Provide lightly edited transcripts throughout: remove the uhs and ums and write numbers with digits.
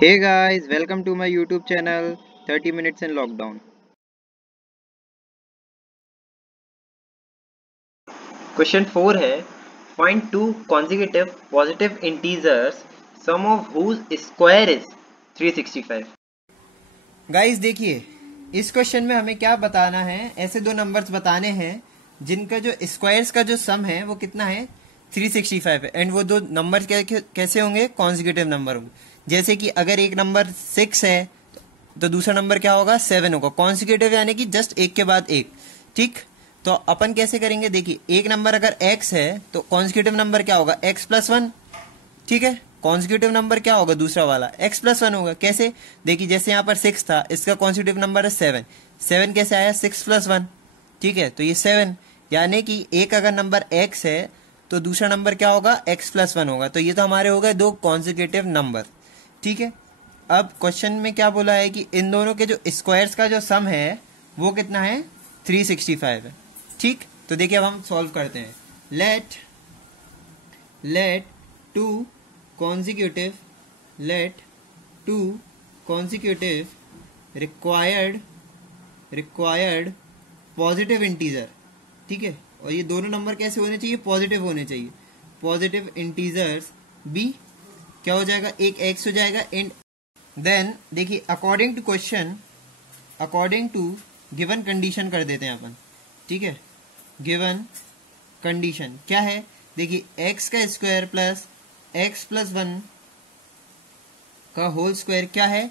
Hey guys, welcome to my YouTube channel 30 minutes in lockdown. Question 4 है find two consecutive positive integers sum of whose square is 365. Guys देखिए, इस question में हमें क्या बताना है। ऐसे दो नंबर्स बताने हैं जिनका जो स्क्वायर्स का जो सम है वो कितना है 365 है। एंड वो दो नंबर कैसे होंगे, कॉन्जिक्यूटिव नंबर होंगे। जैसे कि अगर एक नंबर 6 है तो दूसरा नंबर क्या होगा, 7 होगा। कॉन्जिक्यूटिव यानी कि जस्ट एक के बाद एक। ठीक, तो अपन कैसे करेंगे, देखिए एक नंबर अगर x है तो कॉन्जिक्यूटिव नंबर क्या होगा, x+1। ठीक है, कॉन्जिक्यूटिव नंबर क्या होगा दूसरा वाला, x+1 होगा। कैसे, देखिए जैसे यहाँ पर 6 था, इसका कॉन्जिक्यूटिव नंबर है 7। 7 कैसे आया, 6+1। ठीक है, तो ये 7 यानी कि एक अगर नंबर x है तो दूसरा नंबर क्या होगा, x+1 होगा। तो ये तो हमारे हो गए दो कॉन्जिक्यूटिव नंबर। ठीक है, अब क्वेश्चन में क्या बोला है कि इन दोनों के जो स्क्वायर्स का जो सम है वो कितना है, 365 है। ठीक, तो देखिए अब हम सॉल्व करते हैं। Let two consecutive let two consecutive required positive integer. ठीक है, और ये दोनों नंबर कैसे होने चाहिए, पॉजिटिव होने चाहिए। पॉजिटिव इंटीजर्स बी क्या हो जाएगा, एक एक्स हो जाएगा। एंड देन देखिए according to question, according to given condition कर देते हैं अपन। ठीक है, गिवन कंडीशन क्या है, देखिए एक्स का स्क्वायर प्लस x+1 का होल स्क्वायर क्या है,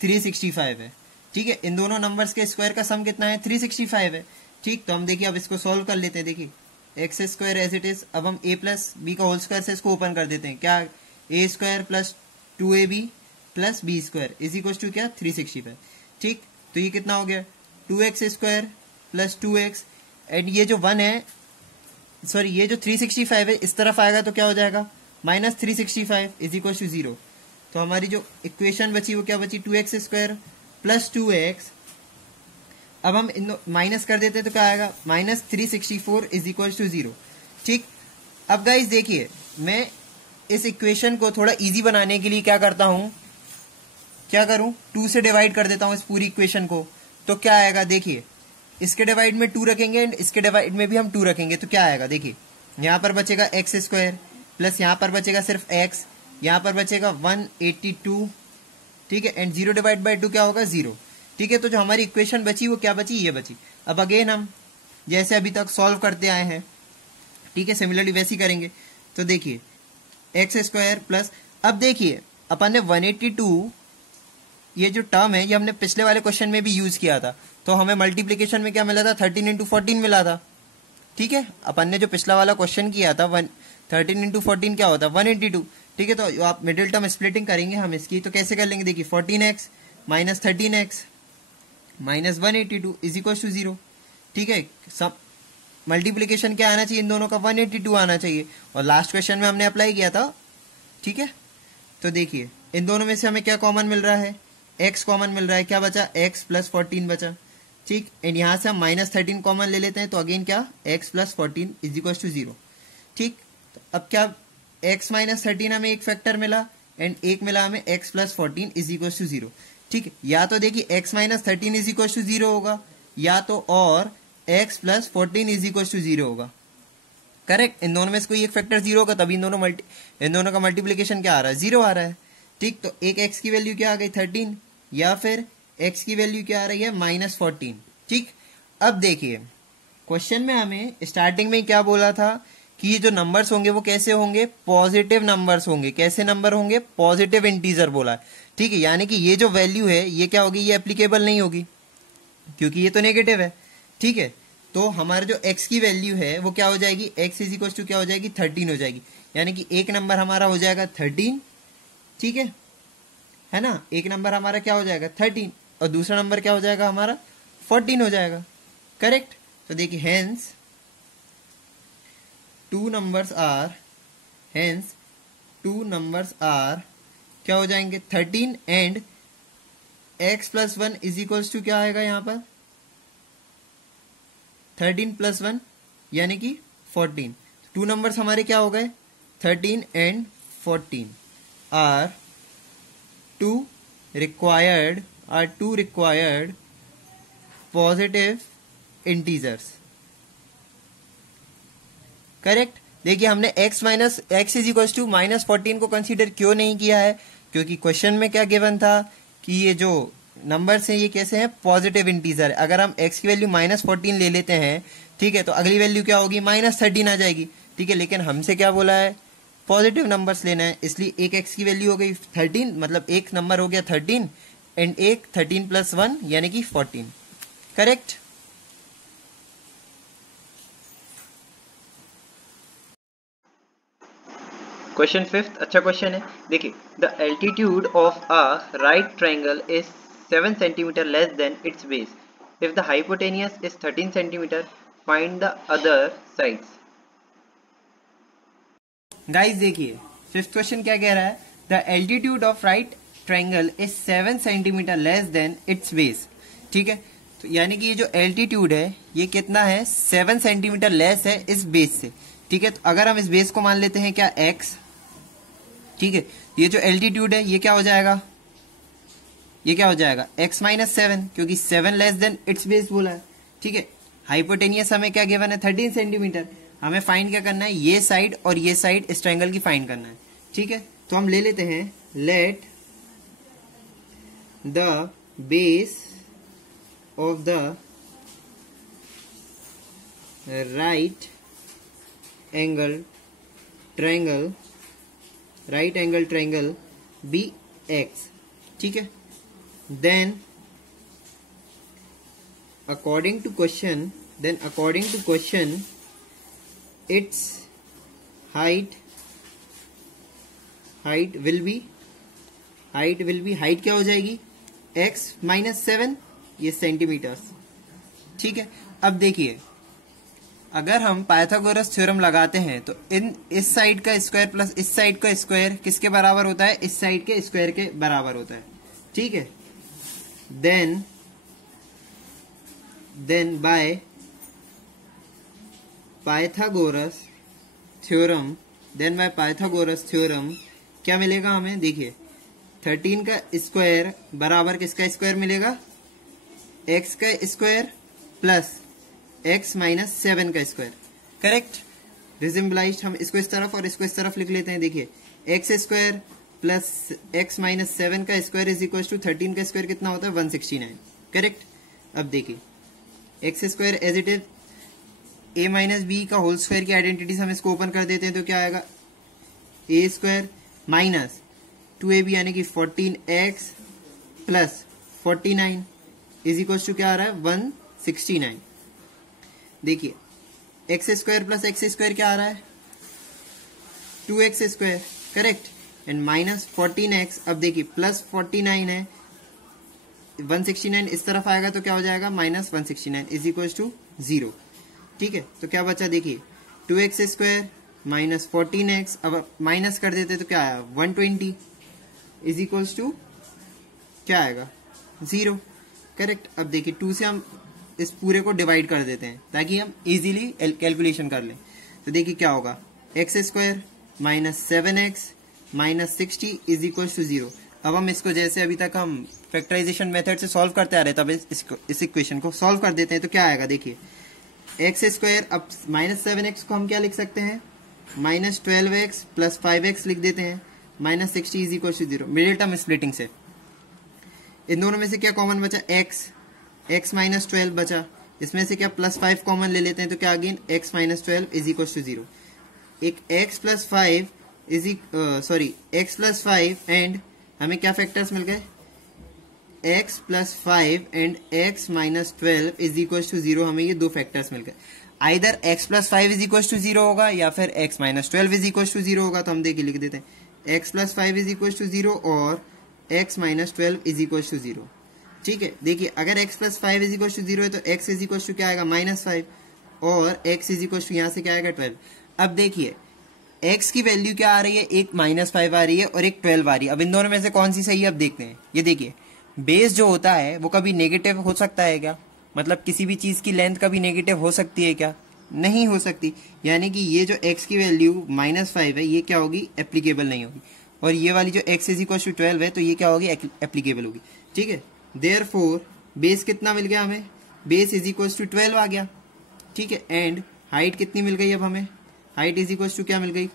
365 है। ठीक है, इन दोनों नंबर्स के स्क्वायर का सम कितना है, 365 है। ठीक, तो हम देखिए अब इसको सॉल्व कर लेते हैं। देखिए x² एज इट इज, अब हम a+b का होल स्क्वायर से इसको ओपन कर देते हैं। क्या, a² plus 2ab plus b² is equal to क्या, 365। ठीक, तो ये कितना हो गया, 2x² प्लस 2x। एंड ये जो 1 है, सॉरी ये जो 365 है इस तरफ आएगा तो क्या हो जाएगा, -365 इज इक्वल टू 0। तो हमारी जो इक्वेशन बची वो क्या बची, 2x² प्लस 2x। अब हम इन माइनस कर देते तो क्या आएगा, -364 इज इक्वल टू 0। ठीक, अब गाइस देखिए मैं इस इक्वेशन को थोड़ा इजी बनाने के लिए क्या करता हूं, क्या करूं, 2 से डिवाइड कर देता हूं इस पूरी इक्वेशन को। तो क्या आएगा, देखिए इसके डिवाइड में 2 रखेंगे एंड इसके डिवाइड में भी हम 2 रखेंगे तो क्या आएगा, देखिए यहां पर बचेगा x² प्लस यहाँ पर बचेगा सिर्फ x, यहाँ पर बचेगा 182। ठीक है, एंड 0 डिवाइड बाई 2 क्या होगा, 0। ठीक है, तो जो हमारी इक्वेशन बची वो क्या बची, ये बची। अब अगेन हम जैसे अभी तक सॉल्व करते आए हैं, ठीक है, सिमिलरली वैसे ही करेंगे। तो देखिए x² प्लस, अब देखिए अपन ने 182 ये जो टर्म है ये हमने पिछले वाले क्वेश्चन में भी यूज किया था। तो हमें मल्टीप्लीकेशन में क्या मिला था, 13 × 14 मिला था। ठीक है, अपन ने जो पिछला वाला क्वेश्चन किया था 13 × 14 क्या होता है, 182। ठीक है, तो आप मिडिल टर्म स्प्लिटिंग करेंगे हम इसकी, तो कैसे कर लेंगे, देखिए 14x minus 13x minus 182 is equal to 0। ठीक है, सब मल्टीप्लीकेशन क्या आना चाहिए, इन दोनों का 182 आना चाहिए, और लास्ट क्वेश्चन में हमने अप्लाई किया था। ठीक है, तो देखिए इन दोनों में से हमें क्या कॉमन मिल रहा है, x कॉमन मिल रहा है, क्या बचा, x प्लस 14 बचा। ठीक, एंड यहां से हम -13 कॉमन ले लेते हैं, तो अगेन क्या, x plus 14 is equal to 0। ठीक, अब क्या, x माइनस 13 हमें एक फैक्टर मिला एंड एक मिला हमें x plus 14 is equal to 0। ठीक, या तो देखिए x minus 13 is equal to 0 होगा, या तो और x plus 14 is equal to 0 होगा। करेक्ट, इन दोनों में से कोई एक फैक्टर 0 होगा, तभी इन दोनों का मल्टीप्लीकेशन क्या आ रहा है, 0 आ रहा है। ठीक, तो एक x की वैल्यू क्या आ गई, 13, या फिर x की वैल्यू क्या आ रही है, -14। ठीक, अब देखिए क्वेश्चन में हमें स्टार्टिंग में क्या बोला था कि ये जो नंबर्स होंगे वो कैसे होंगे, पॉजिटिव नंबर्स होंगे। कैसे नंबर होंगे, पॉजिटिव इंटीजर बोला है। ठीक है, यानी कि ये जो वैल्यू है ये क्या होगी, ये एप्लीकेबल नहीं होगी क्योंकि ये तो नेगेटिव है। ठीक है, तो हमारे जो x की वैल्यू है वो क्या हो जाएगी, x इज इक्वल टू क्या हो जाएगी, 13 हो जाएगी। यानी कि एक नंबर हमारा हो जाएगा 13। ठीक है ना, एक नंबर हमारा क्या हो जाएगा 13 और दूसरा नंबर क्या हो जाएगा हमारा 14 हो जाएगा। करेक्ट, तो देखिए हेंस टू नंबर्स आर क्या हो जाएंगे 13 and x plus 1 is equals to क्या आएगा यहाँ पर 13 प्लस 1 यानी कि 14। टू नंबर्स हमारे क्या हो गए 13 and 14 are two required are two required positive integers. Correct. देखिए हमने x minus x is equal to -14 को कंसीडर क्यों नहीं किया है, क्योंकि क्वेश्चन में क्या गिवन था कि ये जो नंबर्स हैं ये कैसे हैं, पॉजिटिव इंटीजर है. अगर हम x की वैल्यू -14 ले लेते हैं, ठीक है, तो अगली वैल्यू क्या होगी, -13 आ जाएगी. ठीक है, लेकिन हमसे क्या बोला है, पॉजिटिव नंबर्स लेना है, इसलिए एक x की वैल्यू हो गई 13, मतलब एक नंबर हो गया 13 एंड एक 13 + 1 यानी कि 14. करेक्ट. क्वेश्चन 5 अच्छा क्वेश्चन है. देखिए, the altitude of a right triangle is 7 centimetre less than it's base. If the hypotenuse is 13 centimetre, find the other sides. Guys देखिए, फिफ्थ क्वेश्चन क्या कह रहा है, the altitude of right triangle is 7 centimetre less than it's base. ठीक है, तो यानी कि ये जो एल्टीट्यूड है ये कितना है, 7 सेंटीमीटर लेस है इस बेस से. ठीक है, तो अगर हम इस बेस को मान लेते हैं क्या, x. ठीक है, ये जो एल्टीट्यूड है ये क्या हो जाएगा, ये क्या हो जाएगा, x - 7, क्योंकि 7 लेस देन इट्स बेस बोला है. ठीक है, हाइपोटेनियस हमें क्या गिवन है, 13 सेंटीमीटर. हमें फाइंड क्या करना है, ये साइड और ये साइड इस ट्रायंगल की फाइंड करना है. ठीक है, तो हम ले लेते हैं, let the base of the right angle triangle be x. ठीक है, then according to question its height will be क्या हो जाएगी, x - 7, ये सेंटीमीटर्स. ठीक है, अब देखिए अगर हम पाइथागोरस थ्योरम लगाते हैं तो इस साइड का स्क्वायर प्लस इस साइड का स्क्वायर किसके बराबर होता है, इस साइड के स्क्वायर के बराबर होता है. ठीक है, देन बाय पाइथागोरस थ्योरम क्या मिलेगा हमें, देखिए 13 का स्क्वायर बराबर किसका स्क्वायर मिलेगा, x का स्क्वायर प्लस x - 7 का स्क्वायर. करेक्ट, रिजेंबलाइज्ड. हम इसको इस तरफ और इसको इस तरफ लिख लेते हैं. देखिए x स्क्वायर प्लस x - 7 का स्क्वायर इज इक्वल टू 13 का स्क्वायर कितना होता है, 169. करेक्ट. अब देखिए x square as it is a - b का होल स्क्वायर की आइडेंटिटीज हम इसको ओपन कर देते हैं तो क्या आएगा, a स्क्वायर माइनस 2ab यानी कि 14x plus 49 is equal to क्या आ रहा है, 169. देखिए x square plus x square क्या आ रहा है, 2x square. Correct, and minus 14x. अब देखिए प्लस 49 है, 169 इस तरफ आएगा तो क्या हो जाएगा, -169 इज इक्वल टू 0. ठीक है, तो क्या बचा, देखिए 2x स्क्वायर माइनस 14x. अब माइनस कर देते तो क्या आया, 120 इज इक्वल टू क्या आएगा, 0. करेक्ट. अब देखिए 2 से हम इस पूरे को डिवाइड कर देते हैं ताकि हम इजीली कैलकुलेशन कर लें. तो देखिए क्या होगा, x square minus 7x minus 60 is equal to 0. अब हम इसको जैसे अभी तक हम फैक्टराइजेशन मेथड से सॉल्व करते आ रहे हैं, तब इस इक्वेशन को सॉल्व कर देते हैं तो क्या आएगा, देखिए x स्क्वायर. अब -7x को हम क्या लिख सकते हैं, -12x प्लस 5x लिख देते हैं, -60 is equal to 0. Middle term splitting से इन दोनों में से क्या कॉमन बचा, x -12 बचा. इसमें से क्या +5 कॉमन ले लेते हैं तो क्या again x -12 is equal to 0. एक x + 5 एंड हमें क्या फैक्टर्स मिल गए, x + 5 and x -12 is equal to 0. हमें ये दो फैक्टर्स मिल गए. Either x + 5 is equal to 0 होगा या फिर x -12 इज इक्वल टू 0 होगा. तो हम देखिए लिख देते हैं x + 5 इज इक्वल टू 0 और x -12 इज इक्वल टू 0. ठीक है, देखिए अगर x + 5 इज इक्वल टू 0 है तो x इज इक्वल टू क्या आएगा, -5 और x इज इक्वल टू यहाँ से क्या आएगा, 12. अब देखिए x की वैल्यू क्या आ रही है, एक -5 आ रही है और एक 12 आ रही है. अब इन दोनों में से कौन सी सही है, अब देखते हैं. ये देखिए बेस जो होता है वो कभी नेगेटिव हो सकता है क्या, मतलब किसी भी चीज की लेंथ कभी नेगेटिव हो सकती है क्या, नहीं हो सकती. यानी कि ये जो x की वैल्यू -5 है ये क्या होगी, एप्लीकेबल नहीं होगी. और ये वाली जो x इज इक्वल टू 12 है तो ये क्या होगी, एप्लीकेबल होगी। ठीक है, देयरफॉर बेस कितना मिल गया हमें, बेस इज इक्वल टू 12 आ गया। ठीक है, एंड हाइट कितनी मिल गई, अब हमें हाइट इज इक्वल टू क्या मिल गई,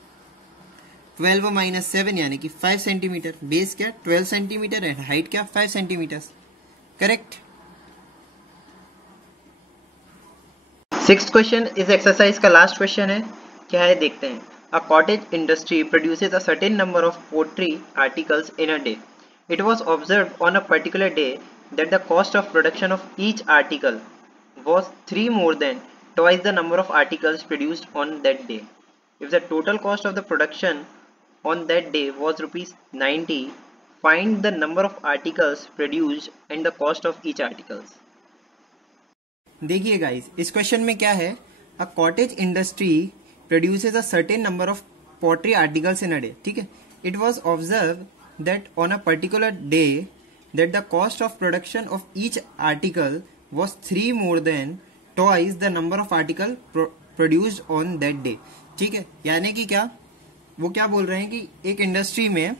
12 माइनस 7 यानी कि 5 सेंटीमीटर। बेस क्या 12 सेंटीमीटर एंड हाइट क्या 5 सेंटीमीटर। करेक्ट। सिक्स्थ क्वेश्चन इस एक्सरसाइज का लास्ट क्वेश्चन है, क्या है देखते हैं। A cottage industry produces a certain number of poultry articles in a day. It was observed on a particular day that the cost of production of each article was 3 more than twice the number of articles produced on that day. If the total cost of the production on that day was rupees 90, find the number of articles produced and the cost of each articles. देखिए guys, इस question में क्या है, a cottage industry produces a certain number of poultry articles in a day. ठीक है, it was observe that on a particular day that the cost of production of each article was 3 more than twice the number of article produced on that day. ठीक है, यानी कि क्या, वो क्या बोल रहे हैं कि एक इंडस्ट्री में,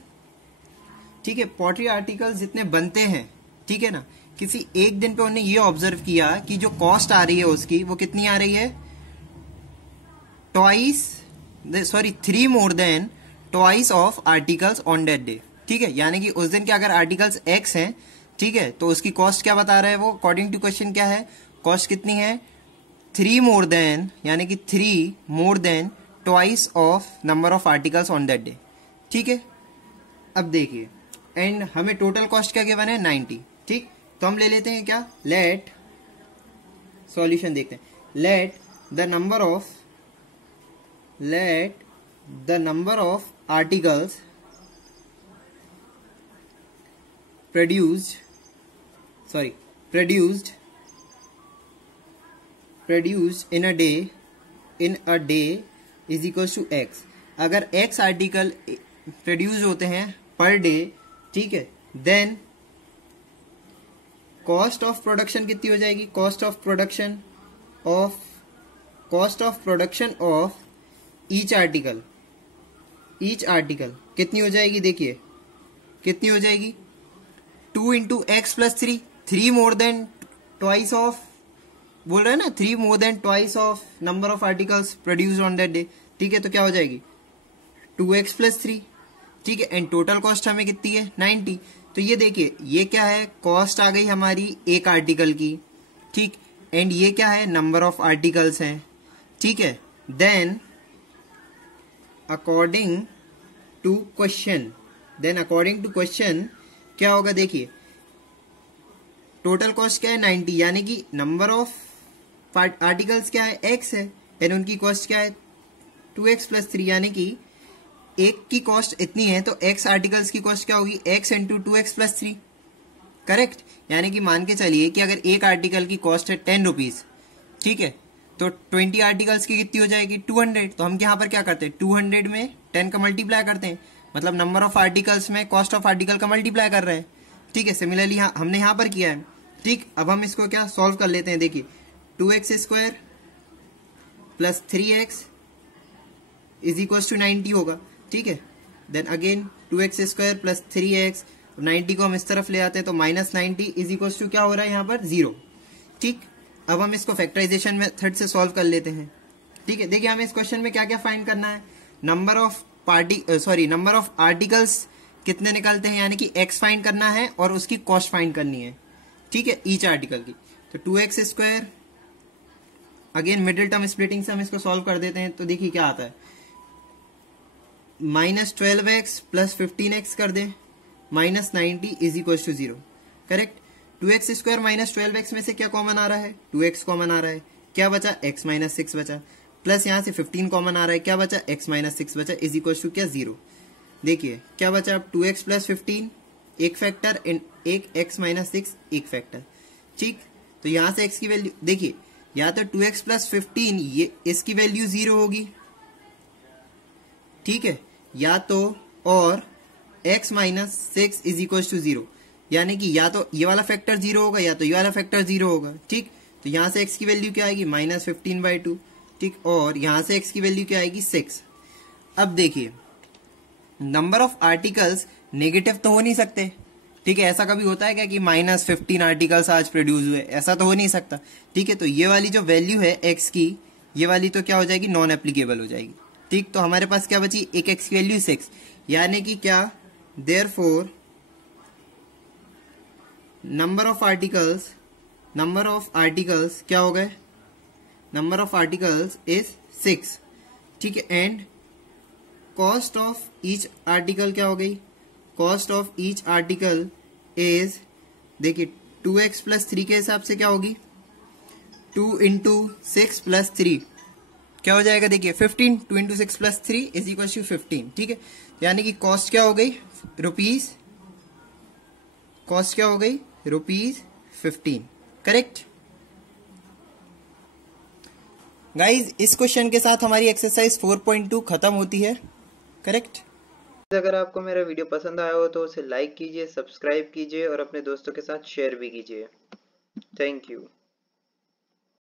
ठीक है, पोल्ट्री आर्टिकल्स जितने बनते हैं, ठीक है ना, किसी एक दिन पे उन्होंने ये ऑब्जर्व किया कि जो कॉस्ट आ रही है उसकी वो कितनी आ रही है, three more than twice of articles on that day. ठीक है, यानी कि उस दिन के अगर आर्टिकल्स x हैं, ठीक है, तो उसकी कॉस्ट क्या बता रहा है वो, अकॉर्डिंग टू क्वेश्चन क्या है, कॉस्ट कितनी है 3 मोर देन, यानी कि 3 more than twice of number of articles on that day. ठीक है, अब देखिए, एंड हमें टोटल कॉस्ट क्या गिवन है 90। ठीक, तो हम ले लेते हैं क्या, लेट सॉल्यूशन देखते हैं, let the number of articles produced in a day is equals to x। अगर x आर्टिकल प्रोड्यूस होते हैं पर डे, ठीक है, देन कॉस्ट ऑफ प्रोडक्शन कितनी हो जाएगी, cost of production of each article कितनी हो जाएगी, देखिए कितनी हो जाएगी, 2 into x plus 3 more than twice of, बोल रहे हैं ना, 3 more than twice of number of articles produce on that day. ठीक है, तो क्या हो जाएगी 2x प्लस 3। ठीक है, एंड टोटल कॉस्ट हमें कितनी है 90। तो ये देखिए, ये क्या है, कॉस्ट आ गई हमारी एक आर्टिकल की। ठीक, एंड ये क्या है, नंबर ऑफ आर्टिकल्स हैं। ठीक है, देन अकॉर्डिंग टू क्वेश्चन क्या होगा, देखिए टोटल कॉस्ट क्या है 90, यानी कि नंबर ऑफ आर्टिकल्स क्या है x है, एंड उनकी कॉस्ट क्या है 2x प्लस 3, यानी कि एक की कॉस्ट इतनी है तो x आर्टिकल्स की कॉस्ट क्या होगी, x into 2x plus 3। Correct, यानी कि मान के चलिए कि अगर एक आर्टिकल की कॉस्ट है 10 रुपीज, ठीक है, तो 20 आर्टिकल्स की कितनी हो जाएगी 200। तो हम यहाँ पर क्या करते हैं, 200 में 10 का मल्टीप्लाई करते हैं, मतलब नंबर ऑफ आर्टिकल्स में कॉस्ट ऑफ आर्टिकल का मल्टीप्लाई कर रहे हैं। ठीक है, सिमिलरली हमने यहाँ पर किया है। ठीक, अब हम इसको क्या सॉल्व कर लेते हैं, देखिए 2x square plus 3x is equal to 90 होगा। ठीक है, then again 2x square plus 3x, 90 को हम इस तरफ ले आते हैं तो माइनस 90 इज इक्वल टू क्या हो रहा है यहाँ पर 0। ठीक, अब हम इसको फैक्टराइजेशन मेथड से सॉल्व कर लेते हैं। ठीक है, देखिए हमें इस क्वेश्चन में क्या क्या फाइंड करना है, नंबर ऑफ आर्टिकल्स कितने निकलते हैं, यानी कि x फाइंड करना है और उसकी कॉस्ट फाइंड करनी है। ठीक है, ईच आर्टिकल की, तो 2x square, again middle term splitting से हम इसको सॉल्व कर देते हैं, तो देखिए क्या आता है, माइनस 12x प्लस 15x कर दें, minus 90 is equal to 0। Correct, 2x square minus 12x में से क्या कॉमन आ रहा है, 2x कॉमन आ रहा है, क्या बचा x माइनस 6 बचा, प्लस यहां से 15 कॉमन आ रहा है, क्या बचा x माइनस 6 बचा, इज इक्वल टू क्या 0। देखिए क्या बचा, अब 2x प्लस 15 एक फैक्टर एंड एक x माइनस 6 एक फैक्टर। ठीक, तो यहां से x की वैल्यू देखिए, या तो 2x प्लस 15 ये इसकी वैल्यू 0 होगी, ठीक है, या तो और x minus 6 is equal to 0, यानी कि या तो ये वाला फैक्टर 0 होगा या तो ये वाला फैक्टर 0 होगा। ठीक, तो यहां से x की वैल्यू क्या आएगी, माइनस 15/2। ठीक, और यहां से x की वैल्यू क्या आएगी 6। अब देखिए नंबर ऑफ आर्टिकल्स नेगेटिव तो हो नहीं सकते, ठीक है। ऐसा कभी होता है क्या कि -15 आर्टिकल्स आज प्रोड्यूस हुए, ऐसा तो हो नहीं सकता, ठीक है। तो ये वाली जो वैल्यू है एक्स की, ये वाली तो क्या हो जाएगी, नॉन एप्लीकेबल हो जाएगी, ठीक। तो हमारे पास क्या बची, एक एक्स की वैल्यू 6, यानी कि क्या, देयरफॉर नंबर ऑफ आर्टिकल्स क्या हो गए, नंबर ऑफ आर्टिकल्स इज 6, ठीक है। And cost of each article क्या हो गई, cost of each article is, देखिए 2x + 3 के हिसाब से क्या होगी, 2 × 6 + 3 क्या हो जाएगा, देखिए 15, 2 × 6 + 3 = 15, ठीक है। यानी कि कॉस्ट क्या हो गई, ₹15, करेक्ट। गाइज इस क्वेश्चन के साथ हमारी एक्सरसाइज 4.2 खत्म होती है, करेक्ट। अगर आपको मेरा वीडियो पसंद आया हो तो उसे लाइक कीजिए, सब्सक्राइब कीजिए और अपने दोस्तों के साथ शेयर भी कीजिए। Thank you.